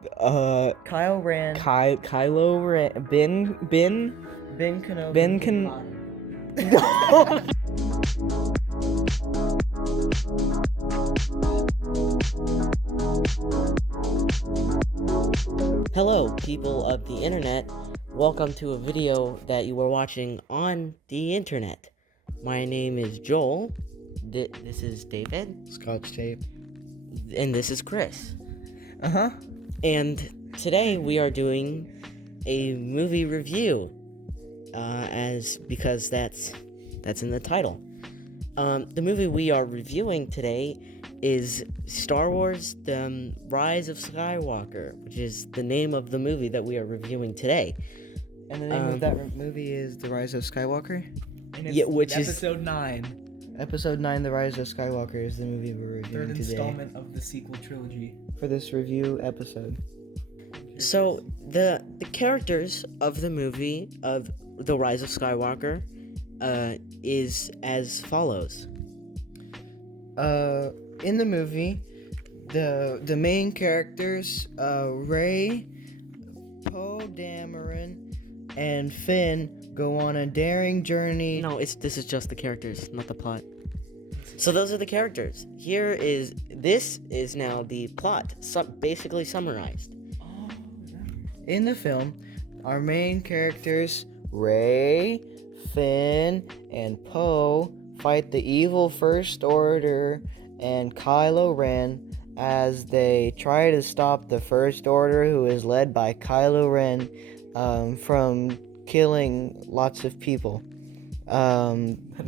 Kyle Ran. Kylo Ren. Ben Kenobi. Hello, people of the internet. Welcome to a video that you are watching on the internet. My name is Joel. This is David. Scotch tape. And this is Chris. Uh-huh. And today we are doing a movie review, because that's in the title. The movie we are reviewing today is Star Wars: The Rise of Skywalker, which is the name of the movie that we are reviewing today. And the name of that movie is The Rise of Skywalker? And it's which is episode 9. Episode 9, The Rise of Skywalker, is the movie we're reviewing Third today. installment of the sequel trilogy. For this review episode. So the characters of the movie of The Rise of Skywalker is as follows. In the movie, the main characters, Rey, Poe Dameron, and Finn go on a daring journey. No, this is just the characters, not the plot. So those are the characters. This is now the plot, basically summarized. In the film, our main characters, Rey, Finn, and Poe, fight the evil First Order and Kylo Ren as they try to stop the First Order, who is led by Kylo Ren, from killing lots of people.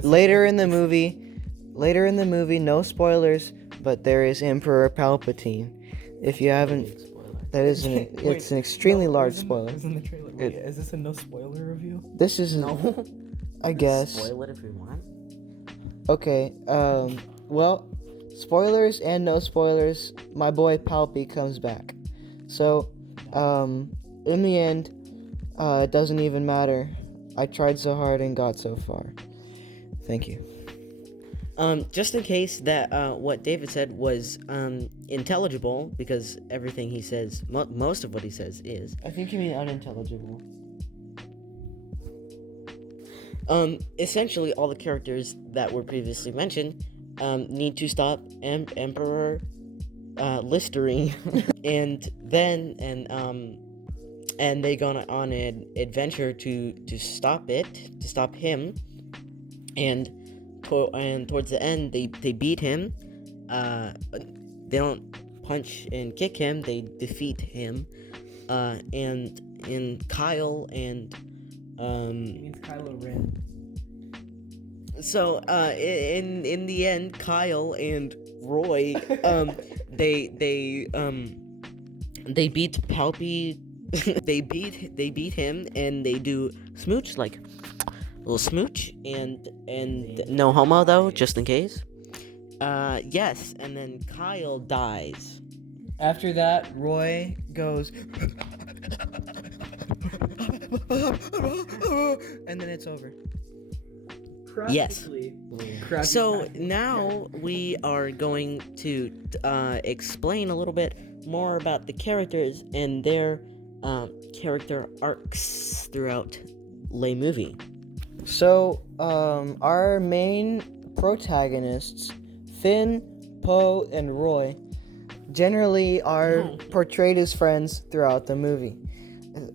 Later in the movie, no spoilers, but there is Emperor Palpatine. If you haven't, it's an extremely large spoiler. It was in the trailer. Wait, is this a no spoiler review? This is No. I guess. Spoil it if we want. Okay, well, spoilers and no spoilers, my boy Palpy comes back. So, in the end, it doesn't even matter. I tried so hard and got so far. Thank you. Just in case that what David said was intelligible, because everything he says, most of what he says is. I think you mean unintelligible. Essentially, all the characters that were previously mentioned need to stop Emperor Listerine, and they go on an adventure to stop him, and towards the end they beat him. They don't punch and kick him; they defeat him, and Kyle and It means Kylo Ren. So, in the end, Kyle and Roy, they beat Palpy. they beat him, and they do smooch, like a little smooch, and no homo though, just in case. Yes, and then Kyle dies. After that, Roy goes, and then it's over. Yes. Practically. So now we are going to explain a little bit more about the characters and their character arcs throughout the movie. So, our main protagonists, Finn, Poe, and Roy, generally are portrayed as friends throughout the movie.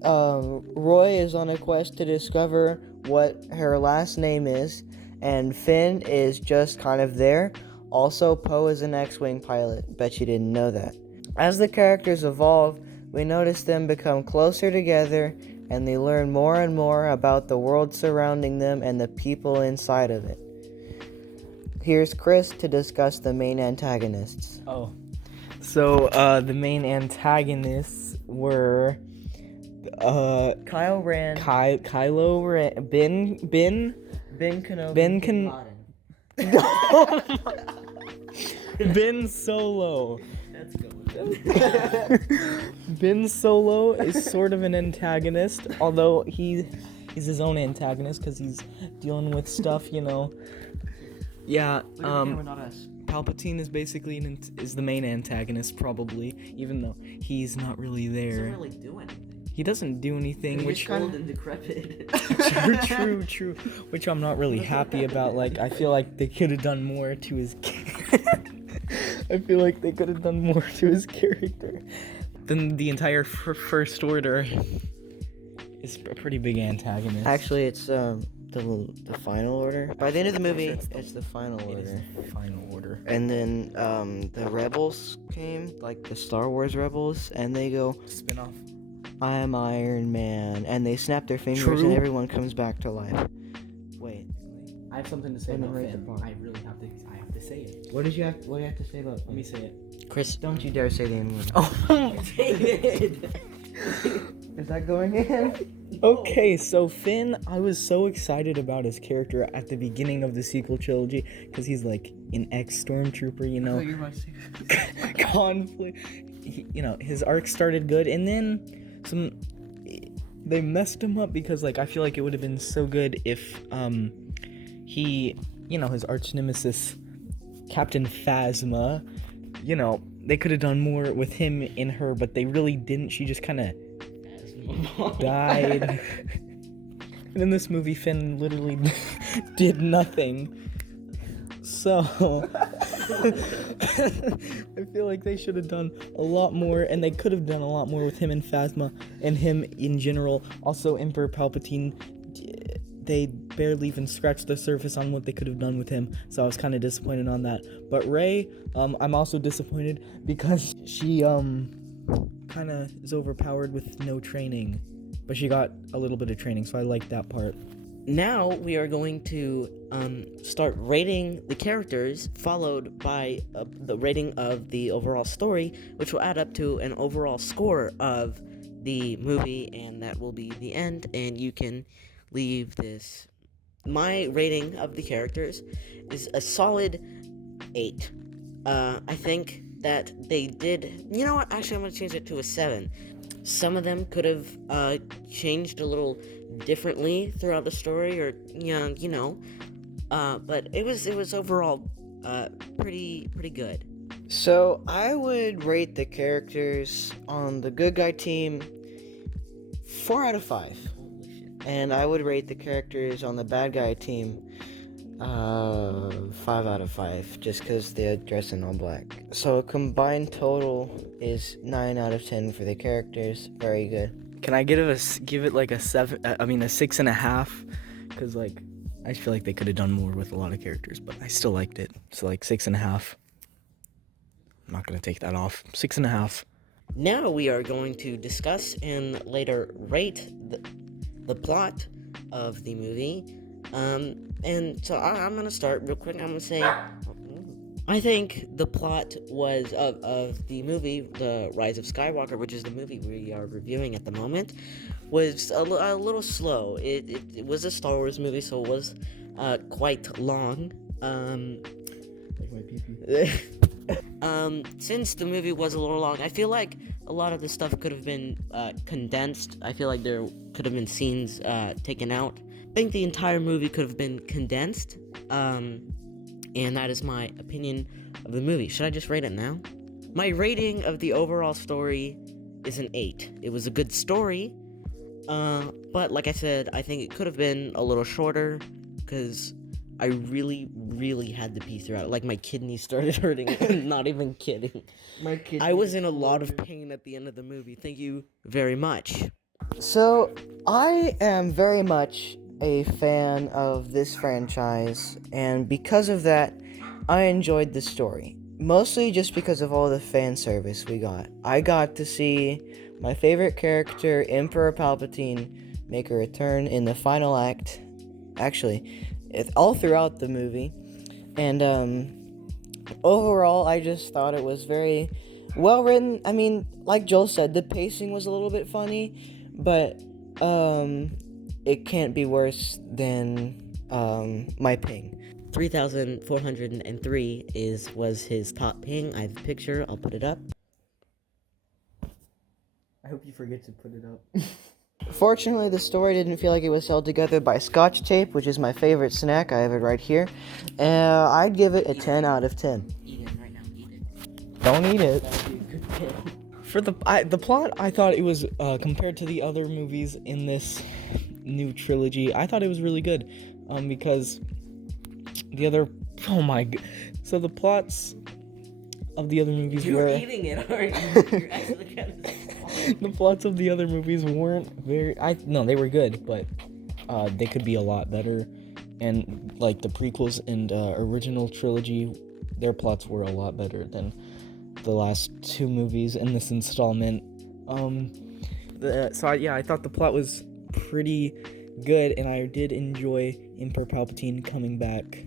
Roy is on a quest to discover what her last name is, and Finn is just kind of there. Also, Poe is an X-Wing pilot. Bet you didn't know that. As the characters evolve, we notice them become closer together, and they learn more and more about the world surrounding them and the people inside of it. Here's Chris to discuss the main antagonists. So, the main antagonists were Kyle Ran, Kylo Ren, Ben Kenobi, Ben Solo. Let's go with that. Ben Solo is sort of an antagonist, although he's his own antagonist because he's dealing with stuff, you know. Yeah. Look at the camera, not us. Palpatine is basically is the main antagonist, probably, even though he's not really there. Doesn't really do anything. He doesn't do anything, He's which old and decrepit. true, which I'm not really happy about. Like, I feel like they could have done more to his. I feel like they could have done more to his character than the entire First Order. Is a pretty big antagonist. Actually, it's the final order. By the end of the movie, it's the final It is order. the final order. And then the rebels came, like the Star Wars rebels, and they go, Spin-off. "I'm Iron Man," and they snap their fingers, True. and everyone comes back to life. Wait, I have something to say And about then rate Finn. the bar. I really have to say it. what do you have to say about? Let me say it. Chris, Don't you dare say the N word. Oh. David. Is that going in? Okay, so Finn, I was so excited about his character at the beginning of the sequel trilogy because he's like an ex-stormtrooper, you know, conflict. His arc started good, and then they messed him up because like I feel like it would have been so good if he, his arch nemesis, Captain Phasma, they could have done more with him in her, but they really didn't. She just kind of died. And in this movie, Finn literally did nothing. So I feel like they should have done a lot more, and they could have done a lot more with him and Phasma and him in general. Also, Emperor Palpatine, they barely even scratched the surface on what they could have done with him, so I was kind of disappointed on that. But Rey, I'm also disappointed because she kind of is overpowered with no training, but she got a little bit of training, so I like that part. Now we are going to start rating the characters, followed by the rating of the overall story, which will add up to an overall score of the movie, and that will be the end, and you can leave this. My rating of the characters is a solid 8. I think that they did... You know what? Actually, I'm going to change it to a 7. Some of them could have changed a little differently throughout the story, or but it was overall pretty good. So I would rate the characters on the good guy team 4 out of 5. And I would rate the characters on the bad guy team 5 out of 5, just because they're dressed in all black. So a combined total is 9 out of 10 for the characters. Very good. Can I give it like a 7? I mean a 6.5, because like I feel like they could have done more with a lot of characters, but I still liked it. So like 6.5. I'm not gonna take that off. 6.5. Now we are going to discuss and later rate the plot of the movie. And so I'm gonna start real quick. I'm gonna say I think the plot was of the movie, The Rise of Skywalker, which is the movie we are reviewing at the moment, was a little slow. It was a Star Wars movie, so it was quite long. Since the movie was a little long, I feel like a lot of the stuff could have been condensed. I feel like there could have been scenes taken out. I think the entire movie could have been condensed, and that is my opinion of the movie. Should I just rate it now? My rating of the overall story is an 8. It was a good story, but like I said, I think it could have been a little shorter, because I really had to pee throughout. Like, my kidneys started hurting. I'm not even kidding. I was in a lot of pain at the end of the movie. Thank you very much. So I am very much a fan of this franchise, and because of that, I enjoyed the story. Mostly just because of all the fan service we got. I got to see my favorite character, Emperor Palpatine, make a return in the final act. Actually, all throughout the movie. And overall, I just thought it was very well written. I mean, like Joel said, the pacing was a little bit funny, but it can't be worse than my ping. 3,403 was his top ping. I have a picture. I'll put it up. I hope you forget to put it up. Fortunately, the story didn't feel like it was held together by Scotch tape, which is my favorite snack. I have it right here. I'd give it a 10 out of 10. Eat it right now. Eat it. Don't eat it. That'll be a good bit. For the plot, I thought it was compared to the other movies in this new trilogy. I thought it was really good, because the other, oh my god, so the plots of the other movies You're were eating it, aren't you? You're actually trying to the plots of the other movies weren't very. No, they were good, but they could be a lot better. And like the prequels and original trilogy, their plots were a lot better than the last two movies in this installment. I thought the plot was pretty good, and I did enjoy Emperor Palpatine coming back.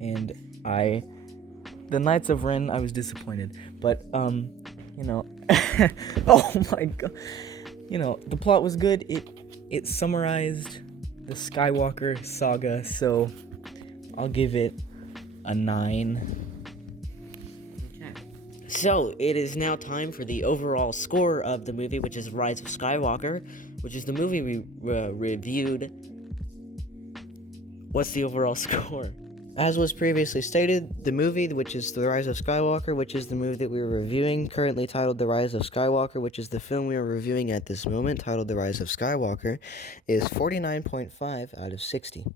And the Knights of Ren, I was disappointed, but you know, oh my god, you know, the plot was good. It summarized the Skywalker saga, so I'll give it a 9. So, it is now time for the overall score of the movie, which is Rise of Skywalker, which is the movie we reviewed. What's the overall score? As was previously stated, the movie, which is The Rise of Skywalker, which is the movie that we were reviewing, currently titled The Rise of Skywalker, which is the film we are reviewing at this moment, titled The Rise of Skywalker, is 49.5 out of 60.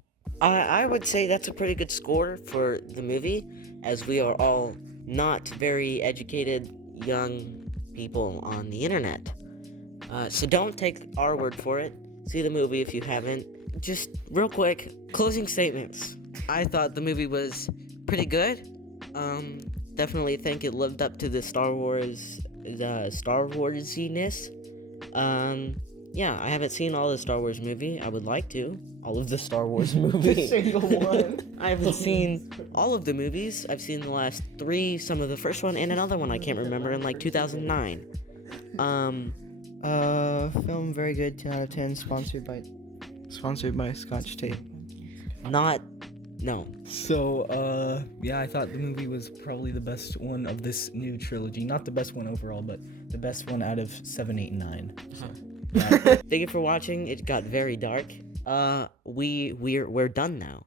I would say that's a pretty good score for the movie, as we are all not very educated young people on the internet. So don't take our word for it. See the movie if you haven't. Just real quick, closing statements. I thought the movie was pretty good. Definitely think it lived up to the Star Warsiness. Yeah, I haven't seen all the Star Wars movie. I would like to. All of the Star Wars movie. Single one. I haven't seen all of the movies. I've seen the last 3, some of the first one, and another one I can't remember in like 2009. Film very good, 10 out of 10, sponsored by Scotch tape. No. So, yeah, I thought the movie was probably the best one of this new trilogy. Not the best one overall, but the best one out of 7, 8, and 9. So, yeah. Thank you for watching. It got very dark. We're done now.